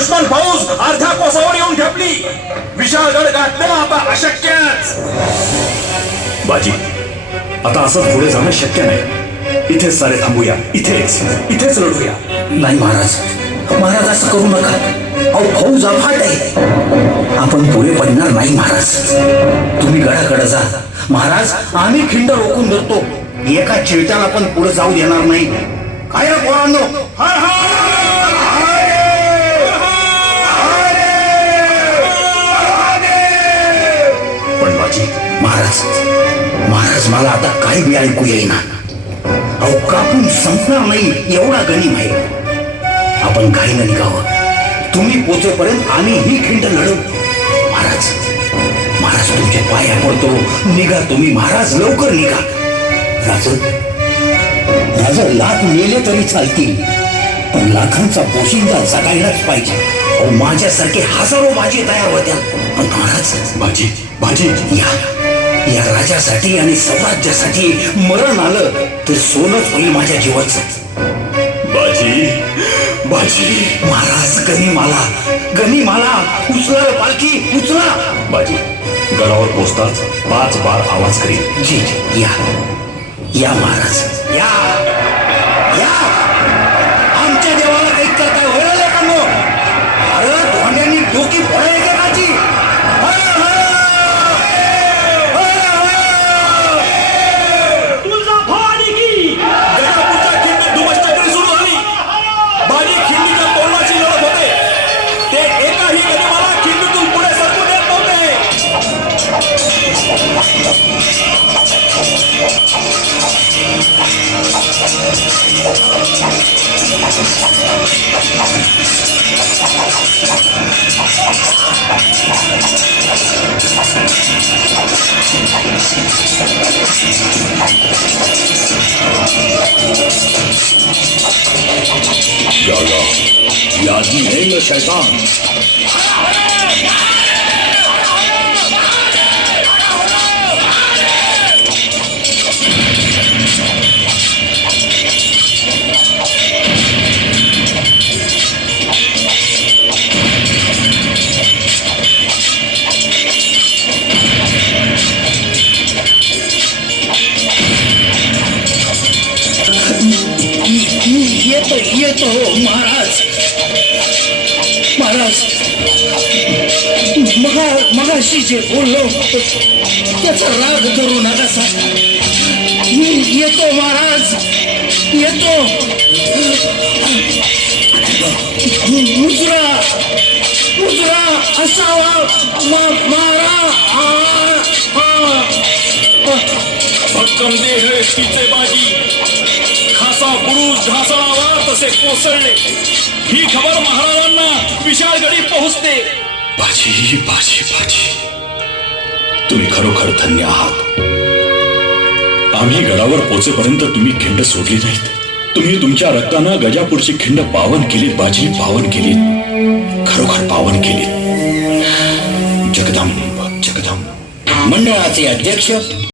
दुश्मन फौज अर्ध्या कोसावर येऊन ठेपली विशाळगड गाठणं आता अशक्यच बाजी आता असंच पुढे जाणं शक्य नाही. इथेच सारे थांबूया. इथेच इथेच लढूया नाही महाराज महाराज असं करू नका. अहो फौज अफाट आहे. आपण पुढे पडणार नाही महाराज. तुम्ही गडाकडे जा. महाराज आम्ही खिंड रोखून धरतो. एका चिरट्याला पण पुढे जाऊ देणार नाही. काय रे पोरांनो? हाय पण महाराज महाराज मला आता काही बी ऐकू येईना. अहो कापून संपणार नाही एवढा गणिम आहे. आपण घाईनं निघावं. तुम्ही पोचेपर्यंत आम्ही ही खिंड लढू. महाराज महाराज तुमच्या पाया पडतो निघा तुम्ही महाराज लवकर निघा. राज राज लाख मेले तरी चालतील. पण लाखांचा पोशिंदा जगायलाच पाहिजे. माझ्यासारखे हजारो बाजी तयार होत्या. पण महाराज बाजी बाजी. या. या राजासाठी आणि साम्राज्यासाठी मरण आलं तर सोनच होईल माझ्या जीवाचं. बाजी बाजी. महाराज गनिमाला गनिमाला उचला पालखी उचला. बाजी गडावर पोचताच पाच बार आवाज करील जी जी, या. या महाराज या. या. शैतान मगाशी जे बोललो त्याचा राग करू नका मी येतो महाराज येतो मुजरा मुजरा असावा मा- मारा भक्कम देह तिचे बाजी. खासा बुरुज ढासळावा तसे कोसळले. ही खबर महाराजांना विशाळगडी पोहोचते. बाजी बाजी बाजी तुम्ही खरोखर धन्य आहात। आम्ही गडावर पोचेपर्यंत तुम्ही खिंड सोडली नाहीत. तुम्ही तुमच्या रक्तानं गजापूरची खिंड पावन केली बाजी पावन केली खरोखर पावन केली जगदंब जगदंब. मंडळाचे अध्यक्ष